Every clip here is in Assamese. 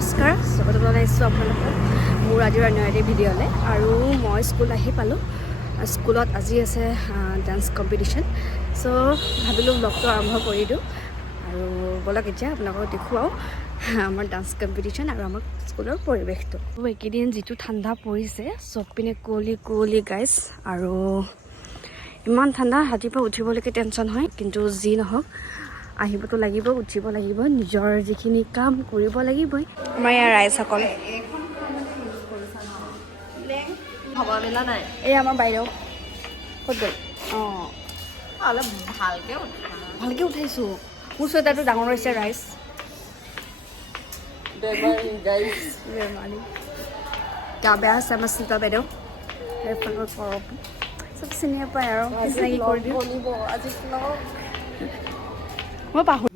নমস্কাৰ, স্বাগত জনাইছোঁ আপোনালোকক মোৰ আজিৰ অন্যটি ভিডিঅ'লৈ। আৰু মই স্কুল আহি পালোঁ। স্কুলত আজি আছে ডান্স কম্পিটিশ্যন, চ' ভাবিলোঁ ব্লগটো আৰম্ভ কৰি দিওঁ। আৰু ব'লক এতিয়া আপোনালোকক দেখুৱাওঁ আমাৰ ডান্স কম্পিটিশ্যন আৰু আমাৰ স্কুলৰ পৰিৱেশটো। এইকেইদিন যিটো ঠাণ্ডা পৰিছে, চব পিনে কুঁৱলী কুঁৱলী গাইজ, আৰু ইমান ঠাণ্ডা ৰাতিপুৱা উঠিবলৈকে টেনশ্যন হয়। কিন্তু যি নহওক আহিবতো লাগিব, উঠিব লাগিব, নিজৰ যিখিনি কাম কৰিব লাগিবই। আমাৰ ইয়াৰ ৰাইজসকল ভবাবেলা নাই। এই আমাৰ বাইদেউ ক'ত গ'ল? অঁ অলপ ভালকৈ উঠাইছোঁ। মোৰ চুৱেটাৰটো ডাঙৰ হৈছে ৰাইজ। বেমাৰী গা বেয়া আছে আমাৰ চিল্পা বাইদেউ। সেইফালৰ পৰব চব চিনিয়ে পায় আৰু চিনাকি কৰি দিওঁ। মই পাহৰি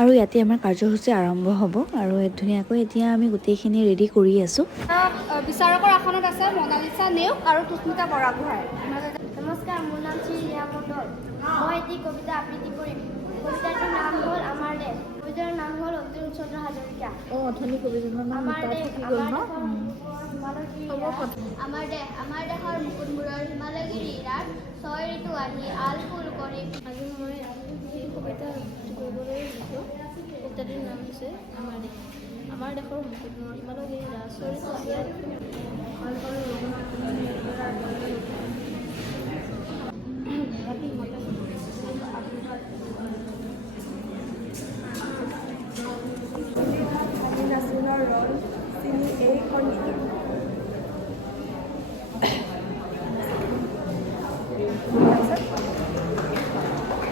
আৰু ইয়াতে আমাৰ কাৰ্যসূচী আৰম্ভ হ'ব। আৰু ধুনীয়াকৈ এতিয়া আমি গোটেইখিনি ৰেডি কৰি আছোঁ। বিচাৰকৰ আসনত আছে মনালিছা নেওগ আৰু তুস্মিতা বৰাগোহাঁই। নমস্কাৰ, মোৰ নাম শ্ৰী ৰিয়া মণ্ডল। মই এটি কবিতা আবৃত্তি কৰিম। কবিতাটোৰ নাম হ'ল আমাৰ দেশ। কবিতাৰ নাম হ'ল অতুল চন্দ্ৰ হাজৰিকা। আমাৰ দেশৰ মুকুটমূৰৰ হিমালয়গিৰিৰাত ছয় ঋতু আহি আল ফুল কৰি। আজি মই সেই কবিতা কৰিবলৈ লিখিছোঁ। কবিতাটোৰ নাম হৈছে আমাৰ দেশ। আমাৰ দেশৰ মুকুটমূৰৰ হিমালয়গিৰিৰাত ছয় ঋতু আহি আল ফুল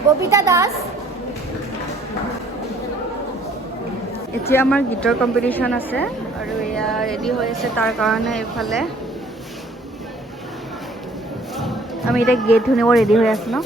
ববিতা দাস। এতিয়া আমাৰ গীতৰ কম্পিটিশ্যন আছে আৰু এয়া ৰেডি হৈ আছে তাৰ কাৰণে। এইফালে আমি এতিয়া গেট ধুনিব ৰেডি হৈ আছো ন।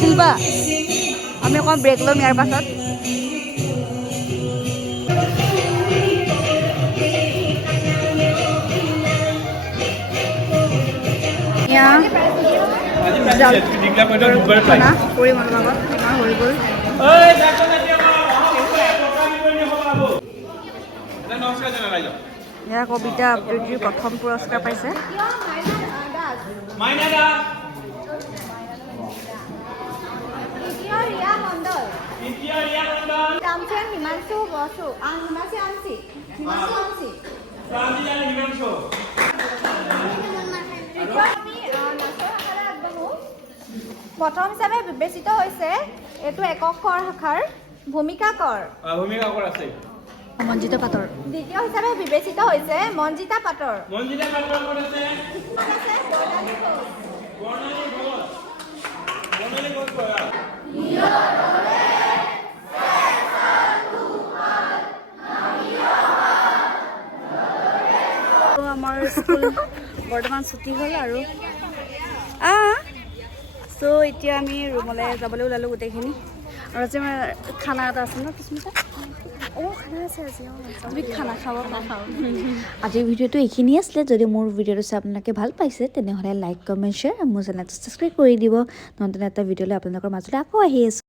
শিল্পা, আমি অকণ ব্ৰেক ল'ম ইয়াৰ পাছত। কৰিম অলপ আগত হৈ গ'ল। এয়া কবিতা আবৃত্তিৰ প্ৰথম পুৰস্কাৰ পাইছে। প্ৰথম হিচাপে বিবেচিত হৈছে এইটো একক কৰ শাখাৰ ভূমিকা কৰ আছে। মঞ্জিতা পাটৰ। দ্বিতীয় হিচাপে বিবেচিত হৈছে মঞ্জিতা পাটৰ। আমাৰ স্কুল বৰ্তমান ছুটি হ'ল আৰু চ' এতিয়া আমি ৰুমলৈ যাবলৈ ওলালোঁ গোটেইখিনি আৰু আজি আমাৰ খানা এটা আছে ন কিছুমান খানা আছে আজি তুমি খানা খাব নাখাওঁ আজিৰ ভিডিঅ'টো এইখিনিয়ে আছিলে যদি মোৰ ভিডিঅ'টো চাই আপোনালোকে ভাল পাইছে তেনেহ'লে লাইক কমেণ্ট শ্বেয়াৰ মোৰ চেনেলটো ছাবস্ক্ৰাইব কৰি দিব নতুন এটা ভিডিঅ'লৈ আপোনালোকৰ মাজলৈ আকৌ আহি আছোঁ